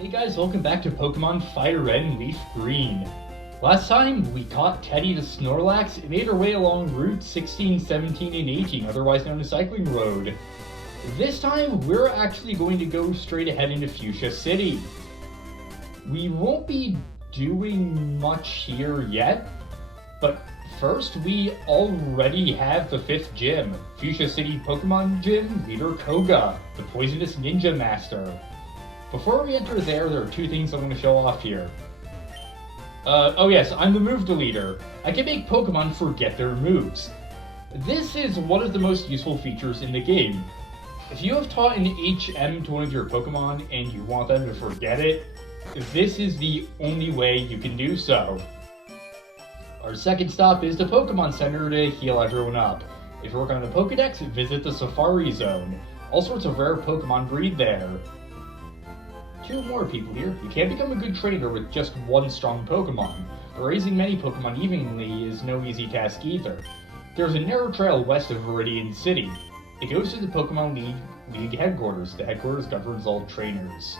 Hey guys, welcome back to Pokemon FireRed LeafGreen. Last time, we caught Teddy the Snorlax and made our way along Route 16, 17, and 18, otherwise known as Cycling Road. This time, we're actually going to go straight ahead into Fuchsia City. We won't be doing much here yet, but first, we already have the 5th gym, Fuchsia City Pokemon Gym Leader Koga, the Poisonous Ninja Master. Before we enter there are 2 things I want to show off here. Oh yes, I'm the move deleter. I can make Pokemon forget their moves. This is one of the most useful features in the game. If you have taught an HM to one of your Pokemon and you want them to forget it, this is the only way you can do so. Our second stop is the Pokemon Center to heal everyone up. If you work on a Pokedex, visit the Safari Zone. All sorts of rare Pokemon breed there. 2 more people here. You can't become a good trainer with just 1 strong Pokemon, but raising many Pokemon evenly is no easy task either. There's a narrow trail west of Viridian City. It goes to the Pokemon League headquarters. The headquarters governs all trainers.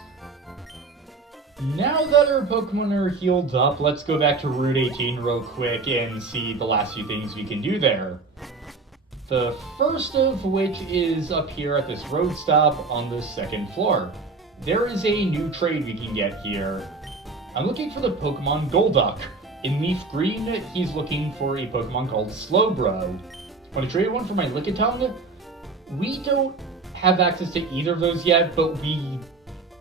Now that our Pokemon are healed up, let's go back to Route 18 real quick and see the last few things we can do there. The first of which is up here at this road stop on the 2nd floor. There is a new trade we can get here. I'm looking for the Pokemon Golduck. In Leaf Green, he's looking for a Pokemon called Slowbro. Want to trade one for my Lickitung? We don't have access to either of those yet, but we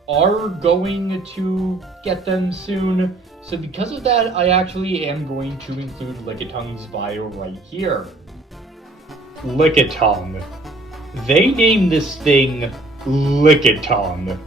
are going to get them soon. So because of that, I actually am going to include Lickitung's bio right here. Lickitung. They named this thing Lickitung.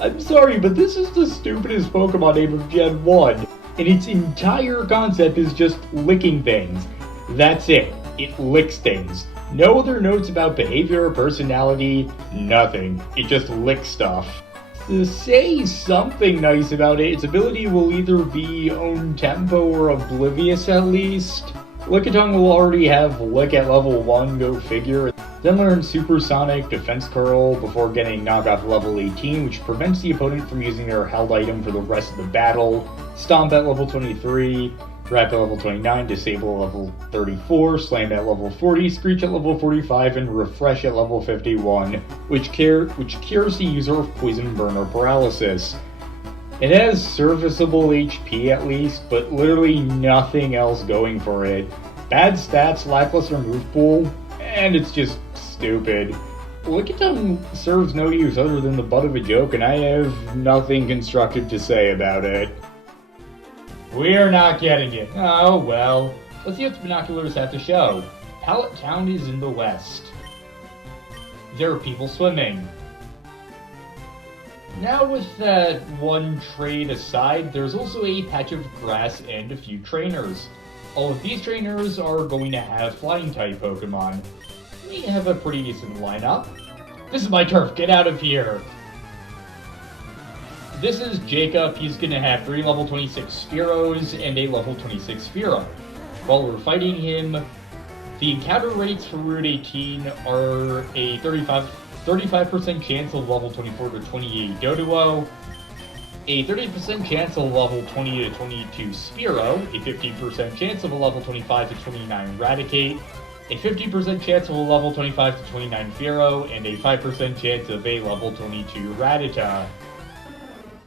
I'm sorry, but this is the stupidest Pokemon name of Gen 1, and its entire concept is just licking things. That's it. It licks things. No other notes about behavior or personality, nothing. It just licks stuff. To say something nice about it, its ability will either be own tempo or oblivious at least. Lickitung will already have Lick at level 1, go figure. Then learn Supersonic Defense Curl before getting knockoff level 18, which prevents the opponent from using their held item for the rest of the battle. Stomp at level 23, Wrap at level 29, Disable at level 34, Slam at level 40, Screech at level 45, and Refresh at level 51, which cures the user of Poison, Burn, or Paralysis. It has serviceable HP at least, but literally nothing else going for it. Bad stats, lackluster move pool, and it's just stupid. Lickitung serves no use other than the butt of a joke, and I have nothing constructive to say about it. We're not getting it. Oh well. Let's see what the binoculars have to show. Pallet Town is in the west. There are people swimming. Now with that one trade aside, there's also a patch of grass and a few trainers. All of these trainers are going to have Flying-type Pokemon. We have a pretty decent lineup. This is my turf, get out of here! This is Jacob, he's going to have 3 level 26 Spearows and a level 26 Spearow. While we're fighting him, the encounter rates for Route 18 are a 35% chance of level 24 to 28 Doduo, a 30% chance of level 20 to 22 Spearow, a 15% chance of a level 25 to 29 Raticate, a 50% chance of a level 25 to 29 Fearow, and a 5% chance of a level 22 Rattata.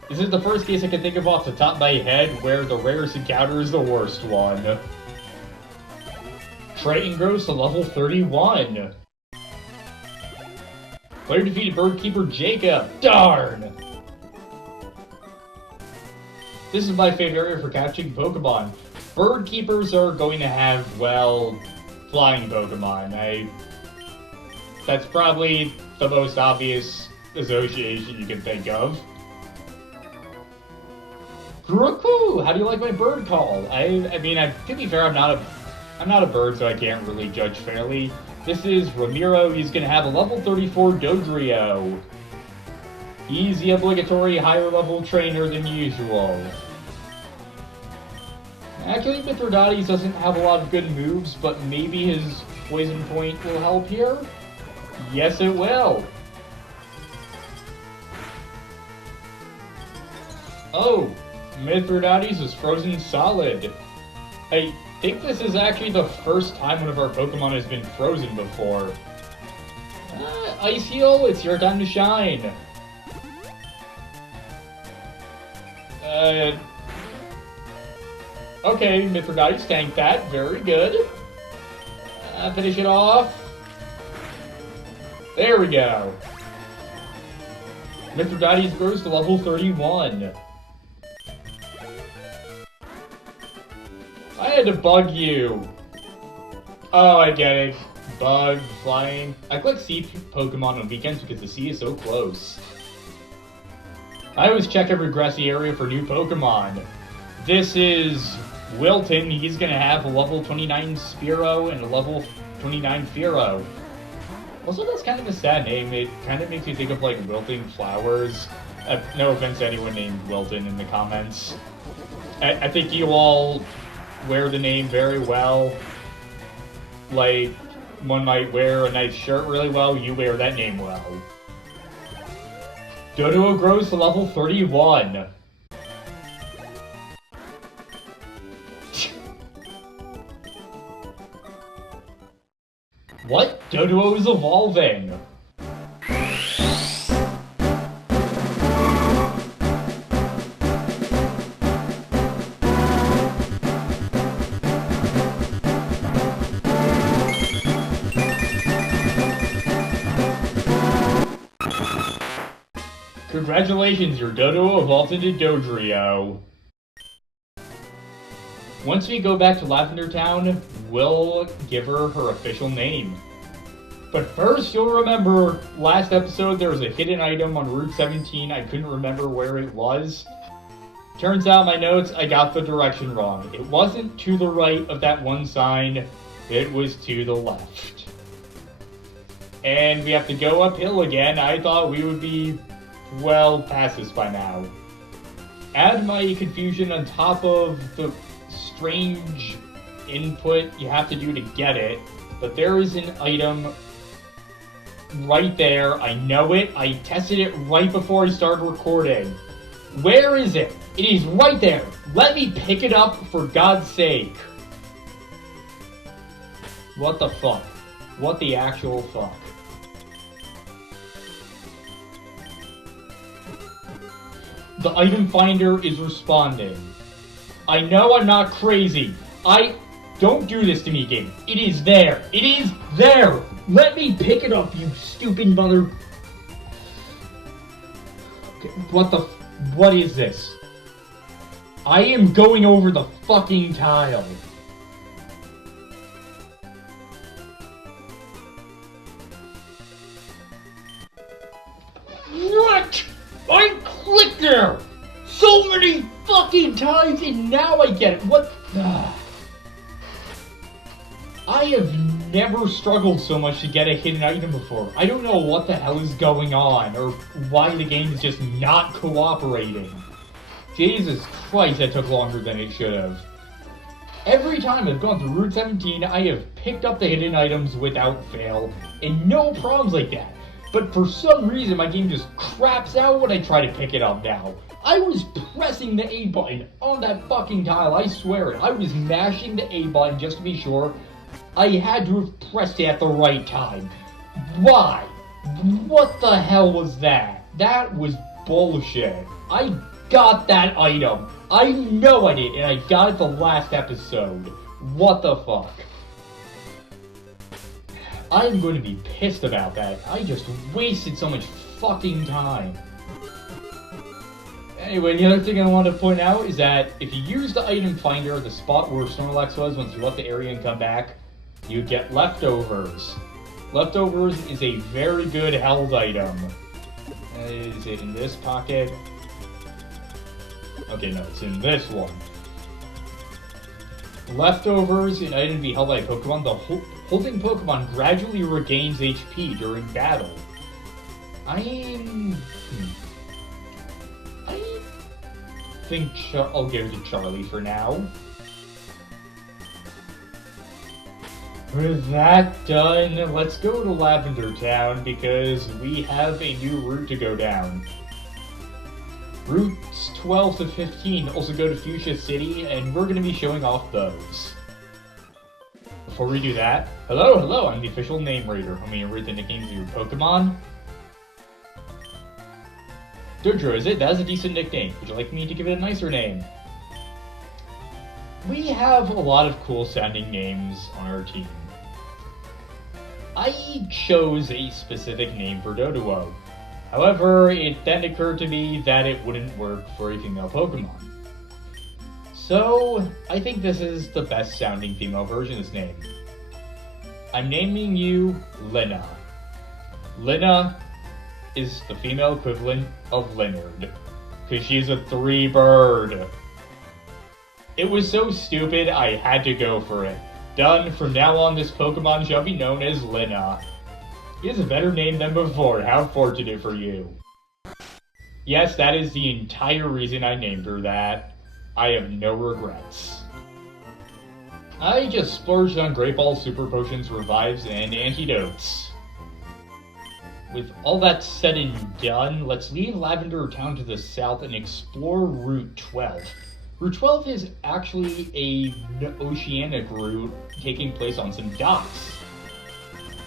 This is the first case I can think of off the top of my head where the rarest encounter is the worst one. Triton grows to level 31. Player defeated Birdkeeper Jacob. Darn! This is my favorite area for catching Pokemon. Birdkeepers are going to have, well, flying Pokemon. That's probably the most obvious association you can think of. Grookoo! How do you like my bird call? I mean, to be fair, I'm not a bird, so I can't really judge fairly. This is Ramiro. He's going to have a level 34 Dodrio. He's the obligatory higher level trainer than usual. Actually, Mithridates doesn't have a lot of good moves, but maybe his Poison Point will help here? Yes, it will. Oh, Mithridates is frozen solid. I think this is actually the first time one of our Pokemon has been frozen before. Ice Heal, it's your time to shine. Okay, Mithridates tanked that. Very good. Finish it off. There we go. Mithridates grows to level 31. I had to bug you. Oh, I get it. Bug, flying. I collect sea Pokemon on weekends because the sea is so close. I always check every grassy area for new Pokemon. This is Wilton. He's gonna have a level 29 Spearow and a level 29 Fearow. Also, that's kind of a sad name. It kind of makes me think of, like, wilting flowers. No offense to anyone named Wilton in the comments. I think you all wear the name very well. Like, one might wear a nice shirt really well, you wear that name well. Doduo grows to level 31. What? Doduo is evolving! Congratulations, your Doduo evolved into Dodrio. Once we go back to Lavender Town, we'll give her her official name. But first, you'll remember last episode there was a hidden item on Route 17. I couldn't remember where it was. Turns out my notes, I got the direction wrong. It wasn't to the right of that one sign, it was to the left. And we have to go uphill again. I thought we would be well past this by now. Add my confusion on top of the strange input you have to do to get it, but there is an item right there. I know it. I tested it right before I started recording. Where is it? It is right there. Let me pick it up for God's sake. What the fuck? What the actual fuck? The item finder is responding. I know I'm not crazy. Don't do this to me, game. It is there. It is there. Let me pick it up, you stupid mother. Okay, what is this? I am going over the fucking tile. What? I clicked there so many fucking times and now I get it. What? I have never struggled so much to get a hidden item before. I don't know what the hell is going on or why the game is just not cooperating. Jesus Christ, that took longer than it should have. Every time I've gone through Route 17, I have picked up the hidden items without fail, and no problems like that. But for some reason, my game just craps out when I try to pick it up now. I was pressing the A button on that fucking tile, I swear it. I was mashing the A button just to be sure. I had to have pressed it at the right time. Why? What the hell was that? That was bullshit. I got that item. I know I did, and I got it the last episode. What the fuck? I'm going to be pissed about that. I just wasted so much fucking time. Anyway, the other thing I want to point out is that if you use the item finder at the spot where Snorlax was once you left the area and come back, you get leftovers. Leftovers is a very good held item. Is it in this pocket? Okay, no, it's in this one. Leftovers, an item to be held by a Pokemon. The holding Pokemon gradually regains HP during battle. I think I'll give it to Charlie for now. With that done, let's go to Lavender Town because we have a new route to go down. Route August 12th to 15th, also go to Fuchsia City, and we're going to be showing off those. Before we do that, hello, I'm the official name reader. Let me read the nicknames of your Pokemon. Dojo, is it? That is a decent nickname. Would you like me to give it a nicer name? We have a lot of cool sounding names on our team. I chose a specific name for Doduo. However, it then occurred to me that it wouldn't work for a female Pokemon. So, I think this is the best sounding female version of this name. I'm naming you Lina. Lina is the female equivalent of Leonard, because she's a 3-bird. It was so stupid, I had to go for it. Done, from now on this Pokemon shall be known as Lina. He has a better name than before, how fortunate for you. Yes, that is the entire reason I named her that. I have no regrets. I just splurged on Great Ball, Super Potions, Revives, and Antidotes. With all that said and done, let's leave Lavender Town to the south and explore Route 12. Route 12 is actually an oceanic route taking place on some docks.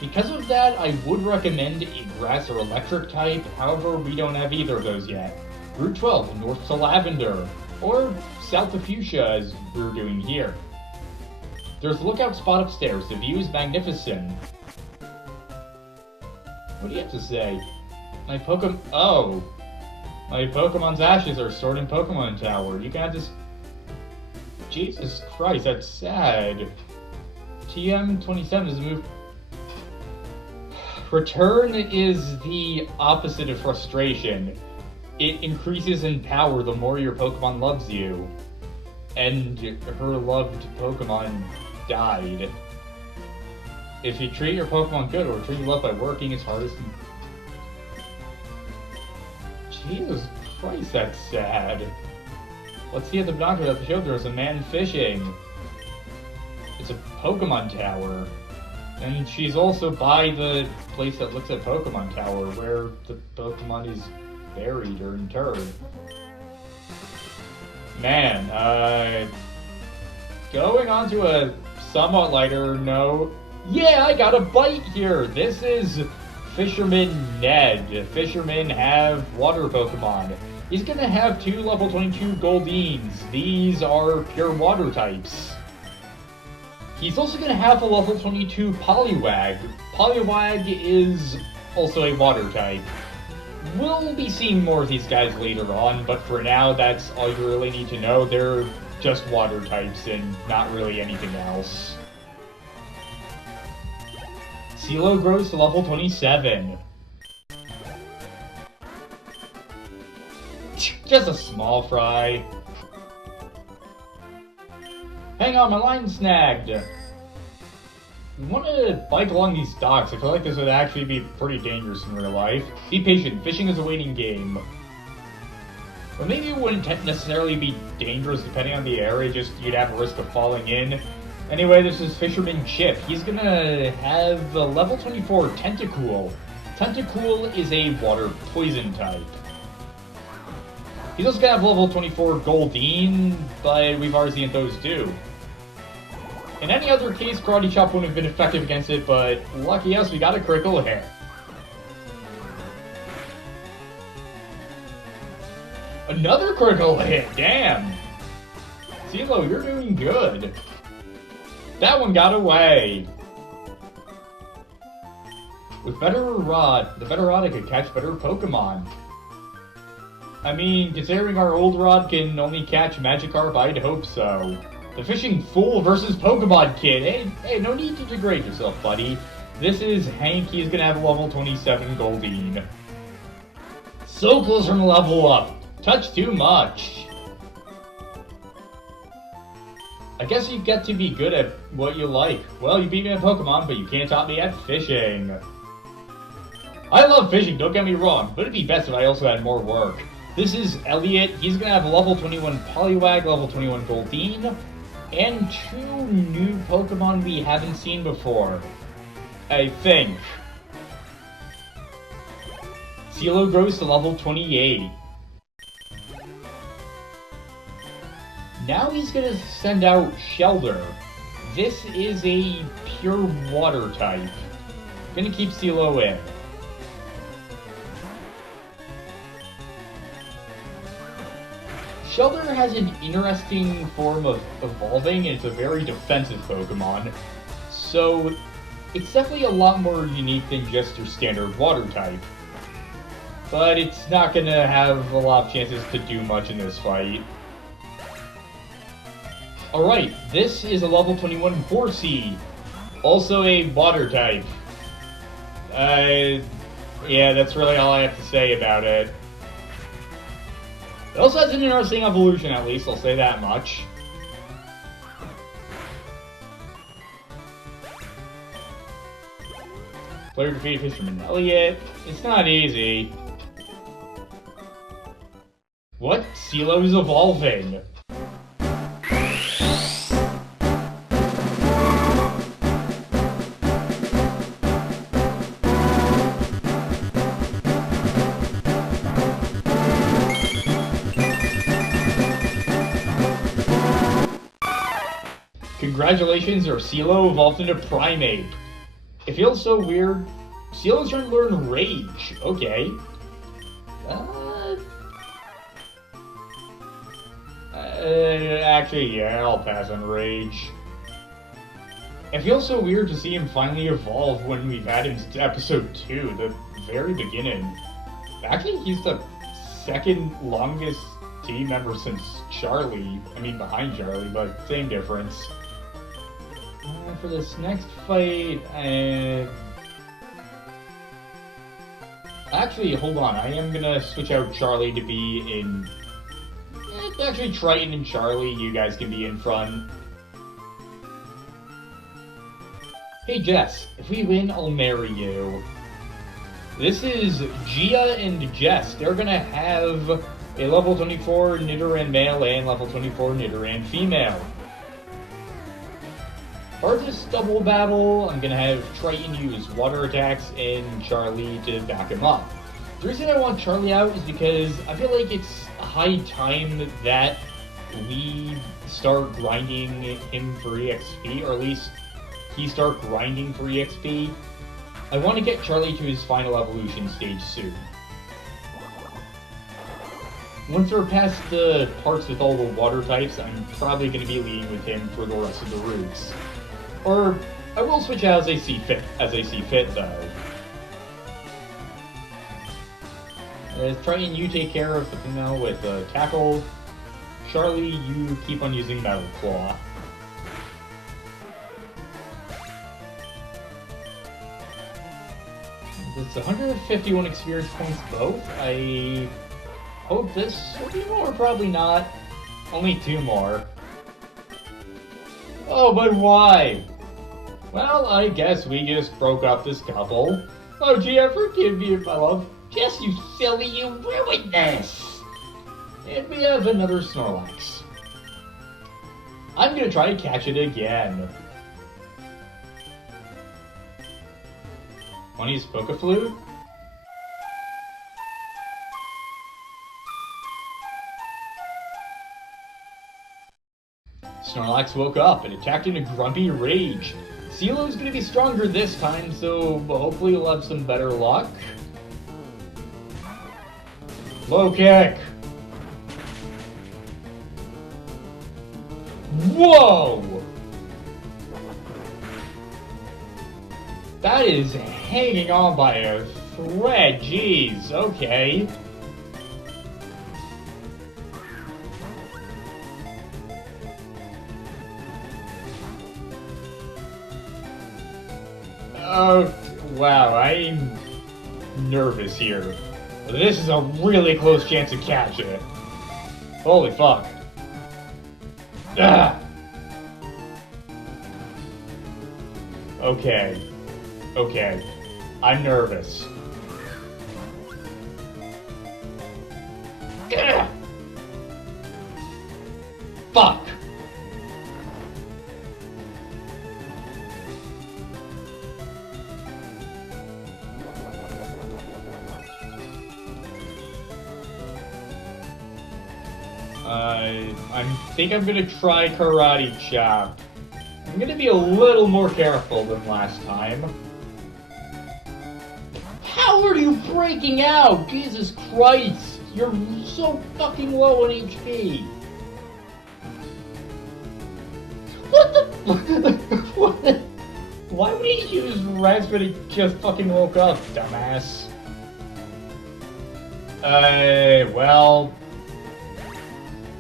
Because of that, I would recommend a grass or electric type, however, we don't have either of those yet. Route 12, north to Lavender, or south to Fuchsia as we're doing here. There's a lookout spot upstairs, the view is magnificent. What do you have to say? My Pokemon's ashes are stored in Pokemon Tower. You can't just... Jesus Christ, that's sad. TM27 is a move... Return is the opposite of frustration. It increases in power the more your Pokemon loves you. And her loved Pokemon died. If you treat your Pokemon good or treat your love by working as hard as... Jesus Christ, that's sad. Let's see at the binocular at the show there's a man fishing. It's a Pokemon Tower. And she's also by the place that looks at Pokemon Tower, where the Pokemon is buried or interred. Man, going on to a somewhat lighter note. Yeah, I got a bite here! This is Fisherman Ned. Fishermen have water Pokemon. He's gonna have 2 level 22 Goldines. These are pure water types. He's also gonna have a level 22 Poliwag. Poliwag is also a water type. We'll be seeing more of these guys later on, but for now, that's all you really need to know. They're just water types and not really anything else. CeeLo grows to level 27. Just a small fry. Hang on, my line's snagged. You want to bike along these docks. I feel like this would actually be pretty dangerous in real life. Be patient, fishing is a waiting game. But maybe it wouldn't necessarily be dangerous depending on the area, just you'd have a risk of falling in. Anyway, this is Fisherman Chip. He's gonna have a level 24 Tentacool. Tentacool is a water poison type. He's also gonna have level 24 Goldeen, but we've already seen those too. In any other case, Karate Chop wouldn't have been effective against it, but lucky us, we got a critical hit. Another critical hit, damn! CeeLo, you're doing good. That one got away! With better rod, the better rod could catch better Pokemon. I mean, considering our old rod can only catch Magikarp, I'd hope so. The Fishing Fool versus Pokemon Kid. Hey, no need to degrade yourself, buddy. This is Hank, he's gonna have a level 27 Goldeen. So close from a level up. Touch too much. I guess you get to be good at what you like. Well, you beat me at Pokemon, but you can't top me at fishing. I love fishing, don't get me wrong, but it'd be best if I also had more work. This is Elliot. He's gonna have a level 21 Poliwag, level 21 Goldeen, and 2 new Pokemon we haven't seen before. I think. CeeLo grows to level 28. Now he's gonna send out Shelter. This is a pure water type. Gonna keep CeeLo in. Shelter has an interesting form of evolving, and it's a very defensive Pokemon. So, it's definitely a lot more unique than just your standard water type. But it's not gonna have a lot of chances to do much in this fight. Alright, this is a level 21 Horsea. Also a water type. Yeah, that's really all I have to say about it. It also has an interesting evolution, at least, I'll say that much. Player defeated Fisherman Elliott. It's not easy. What? CeeLo is evolving. Congratulations, your CeeLo evolved into Primate. It feels so weird. CeeLo's trying to learn Rage. Okay. Actually, yeah, I'll pass on Rage. It feels so weird to see him finally evolve when we've had him to episode 2, the very beginning. Actually, he's the second longest team member since Charlie. I mean, behind Charlie, but same difference. For this next fight, actually, hold on. I am gonna switch out Charlie to be in... Actually, Triton and Charlie, you guys can be in front. Hey, Jess, if we win, I'll marry you. This is Gia and Jess. They're gonna have a level 24 Nidoran male and level 24 Nidoran female. For this double battle, I'm gonna have Triton use water attacks and Charlie to back him up. The reason I want Charlie out is because I feel like it's high time that we start grinding him for EXP, or at least he start grinding for EXP. I want to get Charlie to his final evolution stage soon. Once we're past the parts with all the water types, I'm probably going to be leading with him for the rest of the routes. Or, I will switch out as I see fit, though. Triton, you take care of the female with Tackle. Charlie, you keep on using Metal Claw. It's 151 experience points both. I hope this will be more, probably not. Only 2 more. Oh, but why? Well, I guess we just broke up this couple. Oh, Gia, forgive me, my love. Jess, you silly, you ruined this! And we have another Snorlax. I'm gonna try to catch it again. Wanna use Pokeflute? Snorlax woke up and attacked in a grumpy rage. CeeLo's gonna be stronger this time, so hopefully we'll have some better luck. Low kick! Whoa! That is hanging on by a thread, jeez, okay. Oh, wow, I'm nervous here. This is a really close chance to catch it. Holy fuck. Ah! Okay. Okay. I'm nervous. Ah! Fuck! I think I'm gonna try Karate Chop. I'm gonna be a little more careful than last time. How are you breaking out? Jesus Christ! You're so fucking low on HP! What the? What the? Why would he use Rats when he just fucking woke up, dumbass? Well...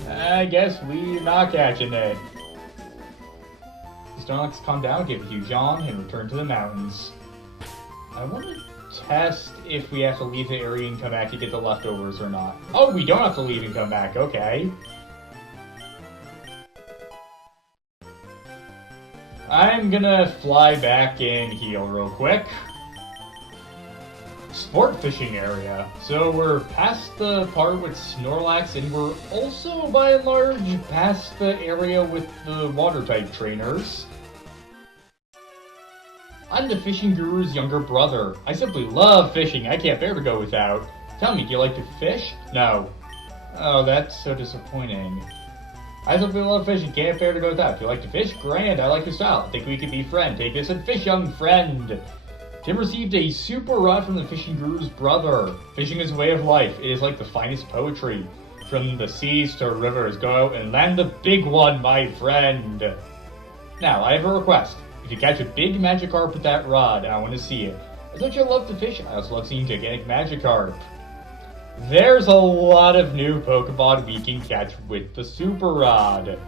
I guess we're not catching it. Snorlax, calm down, give it to you, John, and return to the mountains. I want to test if we have to leave the area and come back to get the leftovers or not. Oh, we don't have to leave and come back, okay. I'm gonna fly back and heal real quick. Sport fishing area. So we're past the part with Snorlax, and we're also, by and large, past the area with the water-type trainers. I'm the fishing guru's younger brother. I simply love fishing. I can't bear to go without. Tell me, do you like to fish? No. Oh, that's so disappointing. I simply love fishing. Can't bear to go without. Do you like to fish? Grand. I like your style. I think we could be friends. Take this and fish, young friend. Tim received a super rod from the fishing guru's brother. Fishing is a way of life. It is like the finest poetry. From the seas to rivers, go out and land the big one, my friend. Now, I have a request. If you catch a big Magikarp with that rod, I want to see it. As much as I love to fish, I also love seeing gigantic Magikarp. There's a lot of new Pokemon we can catch with the Super Rod.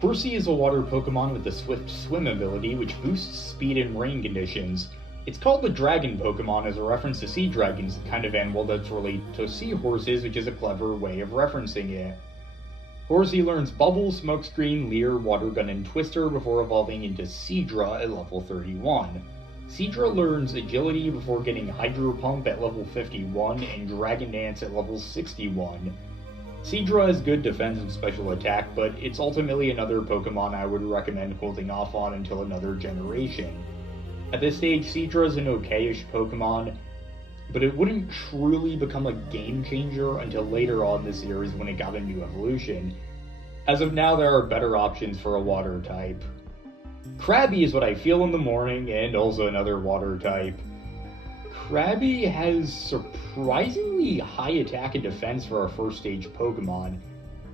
Horsea is a water Pokemon with the Swift Swim ability, which boosts speed in rain conditions. It's called the Dragon Pokemon as a reference to sea dragons, the kind of animal that's related to seahorses, which is a clever way of referencing it. Horsea learns Bubble, Smokescreen, Leer, Water Gun, and Twister before evolving into Seadra at level 31. Seadra learns Agility before getting Hydro Pump at level 51 and Dragon Dance at level 61. Seadra has good defense and special attack, but it's ultimately another Pokemon I would recommend holding off on until another generation. At this stage, Seadra is an okay-ish Pokemon, but it wouldn't truly become a game changer until later on in the series when it got a new evolution. As of now, there are better options for a water type. Krabby is what I feel in the morning, and also another water type. Krabby has surprisingly high attack and defense for a first stage Pokemon,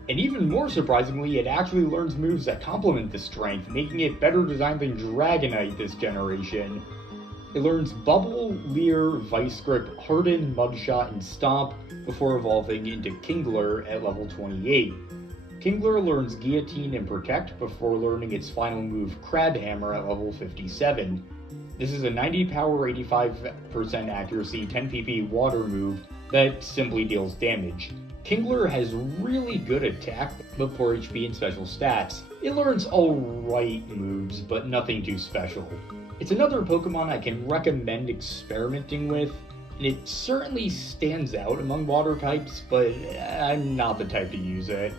and even more surprisingly, it actually learns moves that complement this strength, making it better designed than Dragonite this generation. It learns Bubble, Leer, Vice Grip, Harden, Mudshot, and Stomp before evolving into Kingler at level 28. Kingler learns Guillotine and Protect before learning its final move, Crabhammer, at level 57. This is a 90 power, 85% accuracy, 10 PP water move that simply deals damage. Kingler has really good attack, but poor HP and special stats. It learns alright moves, but nothing too special. It's another Pokemon I can recommend experimenting with, and it certainly stands out among water types, but I'm not the type to use it.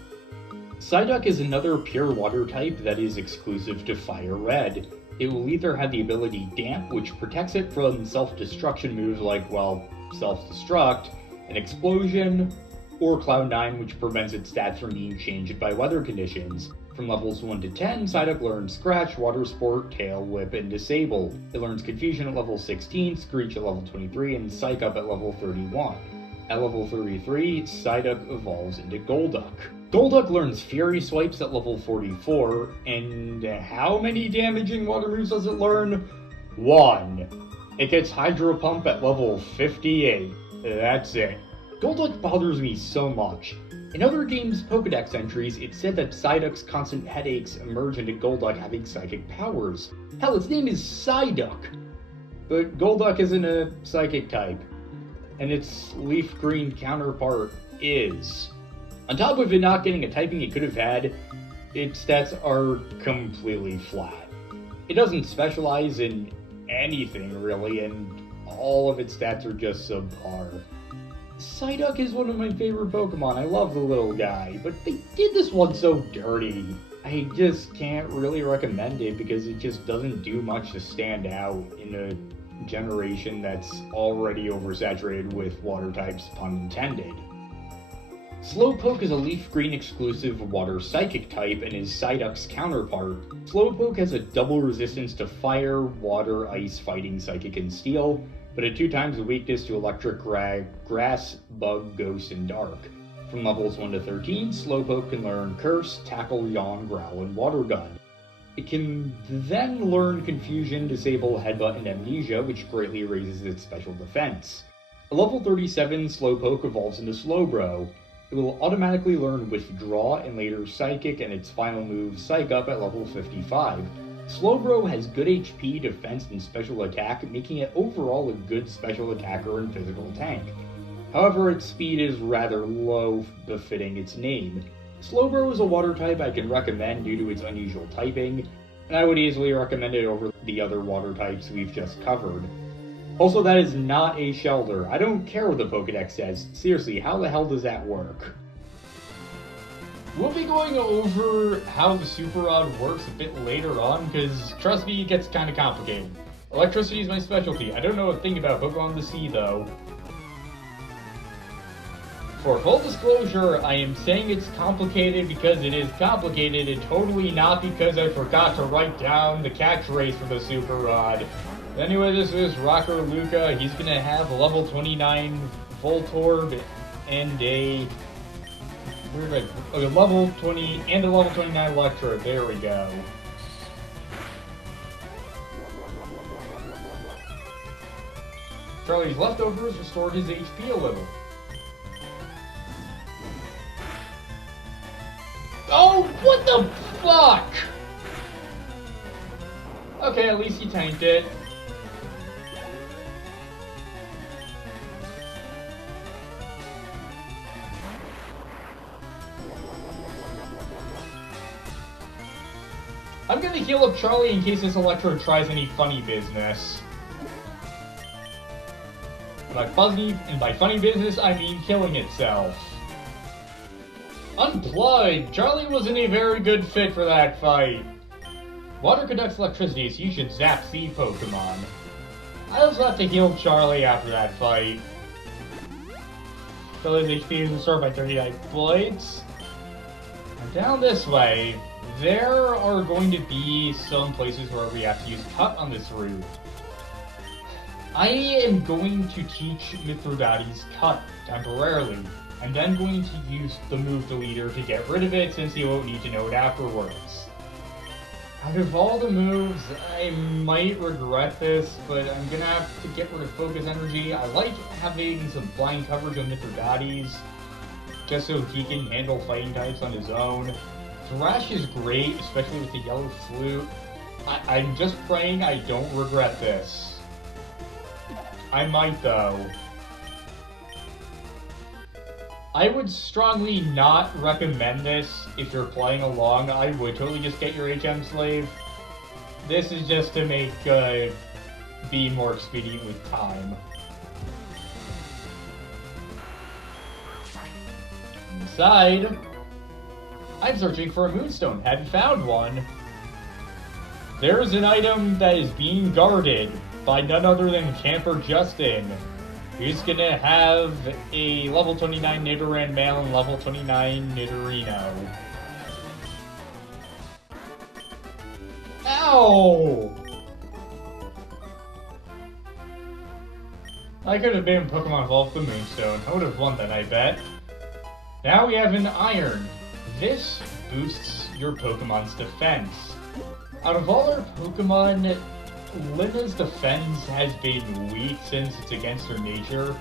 Psyduck is another pure water type that is exclusive to FireRed. It will either have the ability Damp, which protects it from self-destruction moves like, well, self-destruct, and Explosion, or Cloud9, which prevents its stats from being changed by weather conditions. From levels 1 to 10, Psyduck learns Scratch, Water Sport, Tail Whip, and Disable. It learns Confusion at level 16, Screech at level 23, and Psych Up at level 31. At level 33, Psyduck evolves into Golduck. Golduck learns Fury Swipes at level 44, and how many damaging water moves does it learn? 1. It gets Hydro Pump at level 58. That's it. Golduck bothers me so much. In other games' Pokedex entries, it said that Psyduck's constant headaches emerge into Golduck having psychic powers. Hell, its name is Psyduck! But Golduck isn't a psychic type, and its LeafGreen counterpart is. On top of it not getting a typing it could have had, its stats are completely flat. It doesn't specialize in anything really, and all of its stats are just subpar. Psyduck is one of my favorite Pokemon. I love the little guy, but they did this one so dirty. I just can't really recommend it because it just doesn't do much to stand out in a generation that's already oversaturated with water types, pun intended. Slowpoke is a Leaf Green exclusive water psychic type and is Psyduck's counterpart. Slowpoke has a double resistance to fire, water, ice, fighting, psychic, and steel, but a 2 times weakness to electric, grass, bug, ghost, and dark. From levels 1 to 13, Slowpoke can learn Curse, Tackle, Yawn, Growl, and Water Gun. It can then learn Confusion, Disable, Headbutt, and Amnesia, which greatly raises its special defense. At level 37, Slowpoke evolves into Slowbro. It will automatically learn Withdraw and later Psychic, and its final move, Psych Up, at level 55. Slowbro has good HP, defense, and special attack, making it overall a good special attacker and physical tank. However, its speed is rather low, befitting its name. Slowbro is a water type I can recommend due to its unusual typing, and I would easily recommend it over the other water types we've just covered. Also, that is not a Shelter. I don't care what the Pokédex says. Seriously, how the hell does that work? We'll be going over how the Super Rod works a bit later on, because trust me, it gets kind of complicated. Electricity is my specialty. I don't know a thing about Pokemon the Sea, though. For full disclosure, I am saying it's complicated because it is complicated, and totally not because I forgot to write down the catchphrase for the Super Rod. Anyway, this is Rocker Luca. He's gonna have a level 29 Voltorb and a level 20 and a level 29 Electro. There we go. Charlie's leftovers restored his HP a little. Oh, what the fuck? Okay, at least he tanked it. I'm gonna heal up Charlie in case this Electro tries any funny business. By funny business, I mean killing itself. Unplugged! Charlie wasn't a very good fit for that fight. Water conducts electricity, so you should zap sea Pokemon. I also have to heal Charlie after that fight. Charlie's HP is restored by 39 points. And down this way, there are going to be some places where we have to use Cut on this route. I am going to teach Mithridates Cut temporarily. I'm then going to use the Move Deleter to get rid of it since he won't need to know it afterwards. Out of all the moves, I might regret this, but I'm gonna have to get rid of Focus Energy. I like having some blind coverage on Mithridates, just so he can handle fighting types on his own. Thrash is great, especially with the Yellow Flute. I'm just praying I don't regret this. I might though. I would strongly not recommend this if you're playing along. I would totally just get your HM Slave. This is just to make be more expedient with time. Inside, I'm searching for a Moonstone. Haven't found one. There's an item that is being guarded by none other than Camper Justin. He's gonna have a level 29 Nidoran male and level 29 Nidorino. Ow! I could have been Pokemon Evolved the Moonstone. I would have won that, I bet. Now we have an Iron. This boosts your Pokemon's defense. Out of all our Pokemon, Linda's defense has been weak since it's against her nature.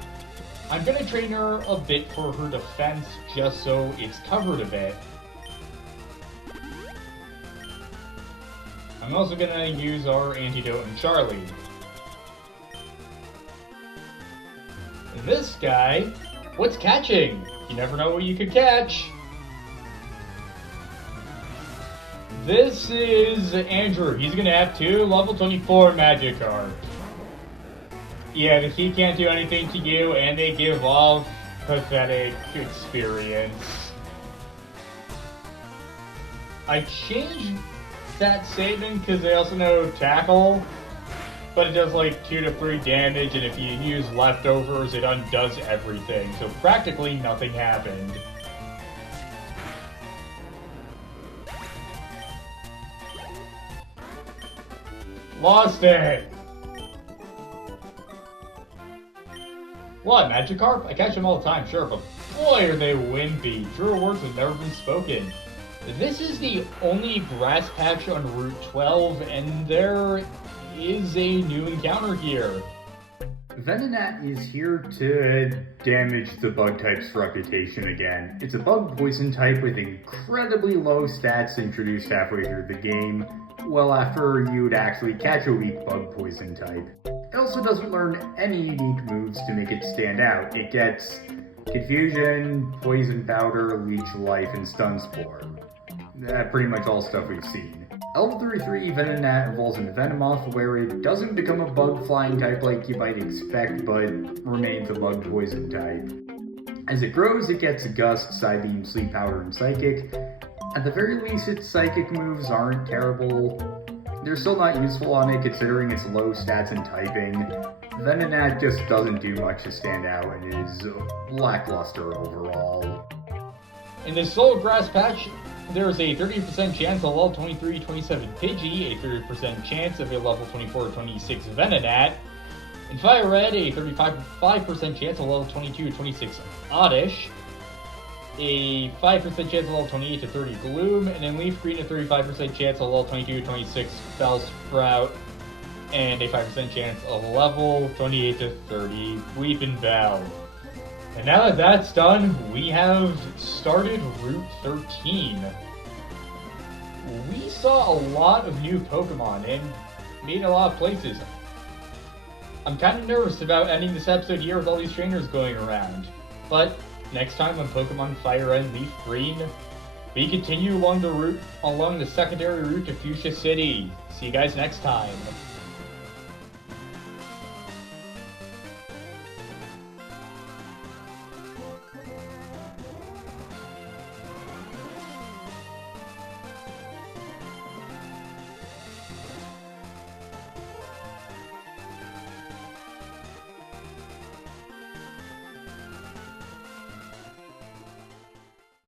I'm gonna train her a bit for her defense just so it's covered a bit. I'm also gonna use our antidote on Charlie. This guy, what's catching? You never know what you could catch. This is Andrew. He's gonna have 2 level 24 Magikarp. Yeah, he can't do anything to you, and they give off pathetic experience. I changed that statement because they also know Tackle, but it does like 2 to 3 damage, and if you use leftovers, it undoes everything, so practically nothing happened. Lost it! What, Magikarp? I catch them all the time, sure, but boy are they wimpy. Truer words have never been spoken. This is the only grass patch on Route 12, and there is a new encounter here. Venonat is here to damage the bug type's reputation again. It's a bug poison type with incredibly low stats introduced halfway through the game, well after you'd actually catch a weak bug poison type. It also doesn't learn any unique moves to make it stand out. It gets Confusion, Poison Powder, Leech Life, and Stun Spore. Pretty much all stuff we've seen. Level 33 Venonat evolves into Venomoth, where it doesn't become a bug flying type like you might expect, but remains a bug poison type. As it grows, it gets Gust, Psybeam, Sleep Powder, and Psychic. At the very least, its Psychic moves aren't terrible. They're still not useful on it considering its low stats and typing. Venonat just doesn't do much to stand out and is lackluster overall. In this solo grass patch, there's a 30% chance of level 23-27 Pidgey, a 30% chance of a level 24-26 Venonat. In FireRed, a 35% chance of level 22-26 Oddish, a 5% chance of level 28-30 Gloom, and in LeafGreen, a 35% chance of level 22-26 Bellsprout, and a 5% chance of level 28-30 Weepinbell. And now that that's done, we have started Route 13. We saw a lot of new Pokemon and made a lot of places. I'm kind of nervous about ending this episode here with all these trainers going around. But next time on Pokemon FireRed LeafGreen, we continue along the secondary route to Fuchsia City. See you guys next time.